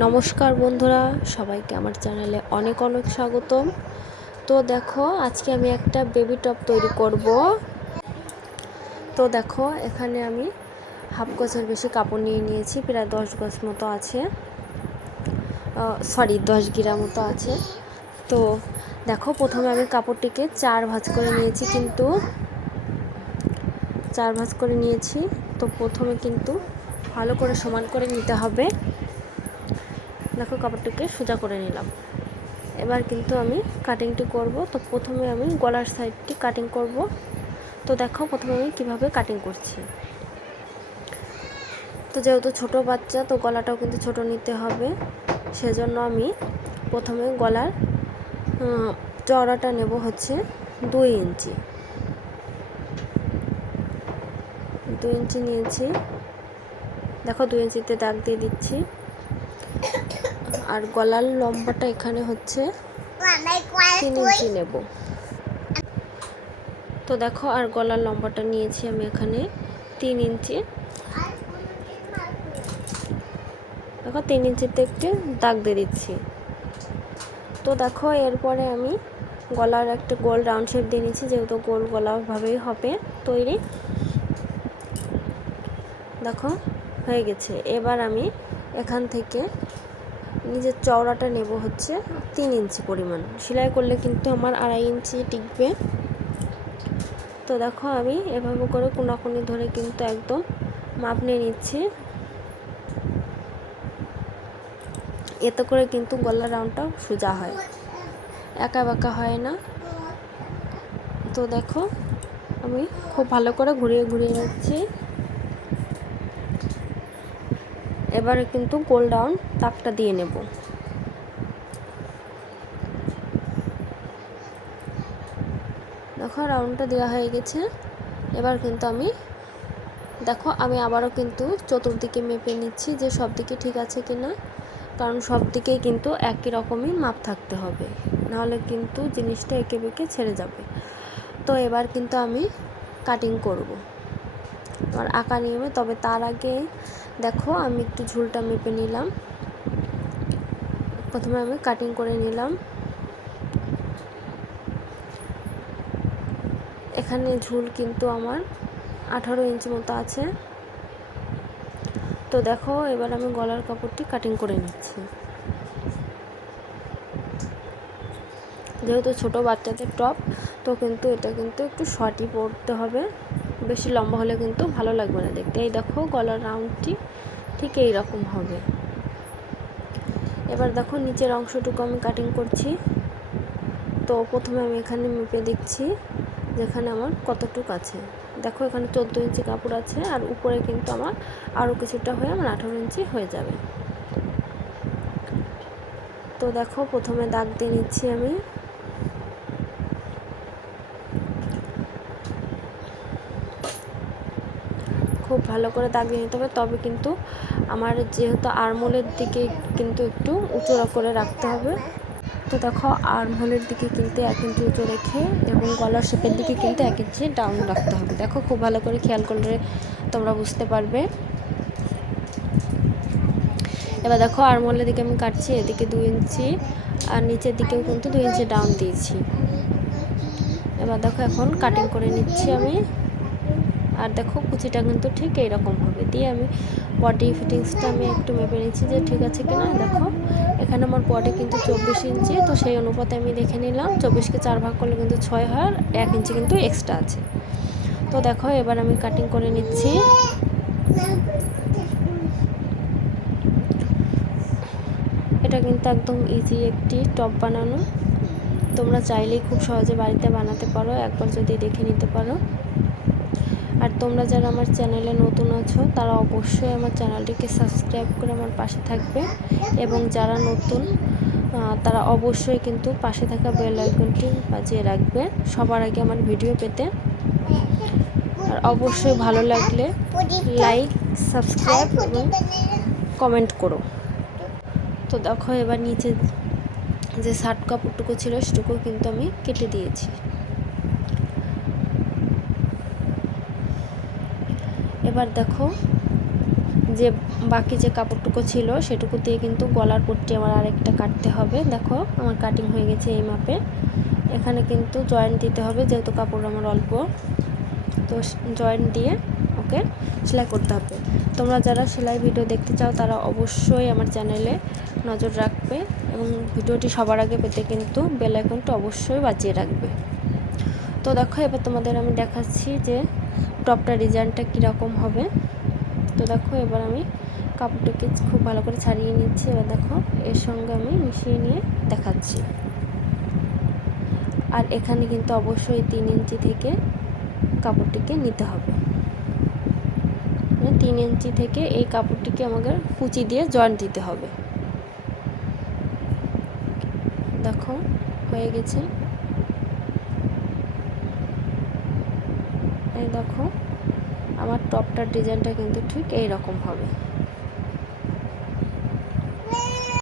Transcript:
নমস্কার বন্ধুরা, সবাইকে আমার চ্যানেলে অনেক অনেক স্বাগতম। তো দেখো, আজকে আমি একটা বেবি টপ তৈরি করব। তো দেখো, এখানে আমি হাফ গজের বেশি কাপড় নিয়ে নিয়েছি, প্রায় 10 গজ মতো আছে, 10 গিরা মতো আছে। তো দেখো, প্রথমে আমি কাপড়টিকে 4 ভাঁজ করে নিয়েছি, কিন্তু 4 ভাঁজ করে নিয়েছি। তো প্রথমে কিন্তু ভালো করে সমান করে নিতে হবে। দেখো, কাপড়টিকে সোজা করে নিলাম। এবার কিন্তু আমি কাটিংটি করব। তো প্রথমে আমি গলার সাইডটি কাটিং করব। তো দেখো, প্রথমে আমি কিভাবে কাটিং করছি। তো যেহেতু ছোট বাচ্চা, তো গলাটাও কিন্তু ছোট নিতে হবে। সেজন্য আমি প্রথমে গলার চওড়াটা নেব হচ্ছে 2 ইঞ্চি। 2 ইঞ্চি নিয়েছি। দেখো, 2 ইঞ্চিতে দাগ দিয়ে দিচ্ছি। আর গলার লম্বাটা এখানে হচ্ছে 3 ইঞ্চি নেব। তো দেখো, আর গলার লম্বাটা নিয়েছি আমি এখানে 3 ইঞ্চি। দেখো, 3 ইঞ্চিতে একটু দাগ দিয়ে দিচ্ছি। তো দেখো, এরপরে আমি গলার একটা গোল রাউন্ড শেপ দিয়ে নিচ্ছি, যেহেতু গোল গলাভাবেই হবে তৈরি। দেখো, হয়ে গেছে। এবার আমি এখান থেকে নিজের চওড়াটা নেব হচ্ছে 3 ইঞ্চি পরিমাণ। সেলাই করলে কিন্তু আমার 2.5 ইঞ্চি টিকবে। তো দেখো, আমি এভাবে করে কোনাকুনি ধরে কিন্তু একদম মাপ নিয়ে নিচ্ছি। এতে করে কিন্তু গলার রাউন্ডটাও সোজা হয়, একা বাঁকা হয় না। তো দেখো, আমি খুব ভালো করে ঘুরিয়ে ঘুরিয়ে নিচ্ছি। এবারে কিন্তু গোল রাউন্ড দাগটা দিয়ে নেব। দেখো, রাউন্ডটা দেওয়া হয়ে গেছে। এবার কিন্তু আমি আমি আবারও কিন্তু চতুর্দিকে মেপে নিচ্ছি যে সব দিকে ঠিক আছে কিনা, কারণ সব দিকেই কিন্তু একই রকমই মাপ থাকতে হবে, নাহলে কিন্তু জিনিসটা এঁকে বেঁকে ছেড়ে যাবে। তো এবার কিন্তু আমি কাটিং করব আমার আঁকা নিয়মে। তবে তার আগে দেখো, আমি একটু ঝুলটা মেপে নিলাম। প্রথমে আমি কাটিং করে নিলাম। এখানে ঝুল কিন্তু আমার 18 ইঞ্চি মতো আছে। তো দেখো, এবার আমি গলার কাপড়টি কাটিং করে নিচ্ছি। যেহেতু ছোট বাচ্চাদের টপ, তো কিন্তু এটা কিন্তু একটু শর্টই পরতে হবে, বেশি লম্বা হলে কিন্তু ভালো লাগবে না দেখতে। এই দেখো, গলার রাউন্ডটি ঠিক এই রকম হবে। এবার দেখো, নিচের অংশটুকু আমি কাটিং করছি। তো প্রথমে আমি এখানে মেপে দিচ্ছি যেখানে আমার কতটুকু আছে। দেখো, এখানে 14 ইঞ্চি কাপড় আছে, আর উপরে কিন্তু আমার আরও কিছুটা হয়ে আমার 18 ইঞ্চি হয়ে যাবে। তো দেখো, প্রথমে দাগ দিয়ে নিচ্ছি আমি। খুব ভালো করে দাগ দিয়ে নিতে হবে, তবে কিন্তু আমার যেহেতু আর্মহোলের দিকে কিন্তু একটু উঁচু করে রাখতে হবে। তো দেখো, আর্মহোলের দিকে কিন্তু 1 ইঞ্চি উঁচু রেখে এবং গলার শেপের দিকে কিন্তু 1 ইঞ্চি ডাউন রাখতে হবে। দেখো, খুব ভালো করে খেয়াল করলে তোমরা বুঝতে পারবে। এবার দেখো, আর্মহোলের দিকে আমি কাটছি, এদিকে 2 ইঞ্চি আর নিচের দিকেও কিন্তু 2 ইঞ্চি ডাউন দিয়েছি। এবার দেখো, এখন কাটিং করে নিচ্ছি আমি। আর দেখো, কুচিটা কিন্তু ঠিক এইরকম হবে। দিয়ে আমি বডি ফিটিংসটা আমি একটু মেপে নিচ্ছি যে ঠিক আছে কিনা। দেখো, এখানে আমার বডি কিন্তু 24 ইঞ্চি, তো সেই অনুপাতে আমি দেখে নিলাম। 24কে 4 ভাগ করলে কিন্তু 6 হয়, আর 1 ইঞ্চি কিন্তু এক্সট্রা আছে। তো দেখো, এবার আমি কাটিং করে নিচ্ছি। এটা কিন্তু একদম ইজি একটি টপ বানানো। তোমরা চাইলেই খুব সহজে বাড়িতে বানাতে পারো, একবার যদি দেখে নিতে পারো। আর তোমরা যারা আমার চ্যানেলে নতুন আছো, তারা অবশ্যই আমার চ্যানেলটিকে সাবস্ক্রাইব করে আমার পাশে থাকবে, এবং যারা নতুন তারা অবশ্যই কিন্তু পাশে থাকা বেল আইকনটি বাজিয়ে রাখবে সবার আগে আমার ভিডিও পেতে। আর অবশ্যই ভালো লাগলে লাইক, সাবস্ক্রাইব এবং কমেন্ট করো। তো দেখো, এবার নিচে যে শার্ট কাপড়টুকু ছিল সেটুকু কিন্তু আমি কেটে দিয়েছি। এবার দেখো, যে বাকি যে কাপড়টুকু ছিল সেটুকু দিয়ে কিন্তু গলার পট্টি আমার আরেকটা কাটতে হবে। দেখো আমার কাটিং হয়ে গেছে এই মাপে। এখানে কিন্তু জয়েন্ট দিতে হবে, যেহেতু কাপড় আমার অল্প, তো জয়েন্ট দিয়ে ওকে সেলাই করতে হবে। তোমরা যারা সেলাই ভিডিও দেখতে চাও তারা অবশ্যই আমার চ্যানেলে নজর রাখবে এবং ভিডিওটি সবার আগে পেতে কিন্তু বেল আইকনটা অবশ্যই বাজিয়ে রাখবে। তো দেখো এবার তোমাদের আমি দেখাচ্ছি যে টপটা ডিজাইনটা কীরকম হবে। তো দেখো এবার আমি কাপড়টাকে খুব ভালো করে ছাড়িয়ে নিচ্ছি। এবার দেখো এর সঙ্গে আমি মিশিয়ে নিয়ে দেখাচ্ছি। আর এখানে কিন্তু অবশ্যই 3 ইঞ্চি থেকে কাপড়টিকে নিতে হবে, মানে 3 ইঞ্চি থেকে এই কাপড়টিকে আমাদের কুচি দিয়ে জয়েন্ট দিতে হবে। দেখো হয়ে গেছে। এই দেখো আমার টপটার ডিজাইনটা কিন্তু ঠিক এই রকম হবে।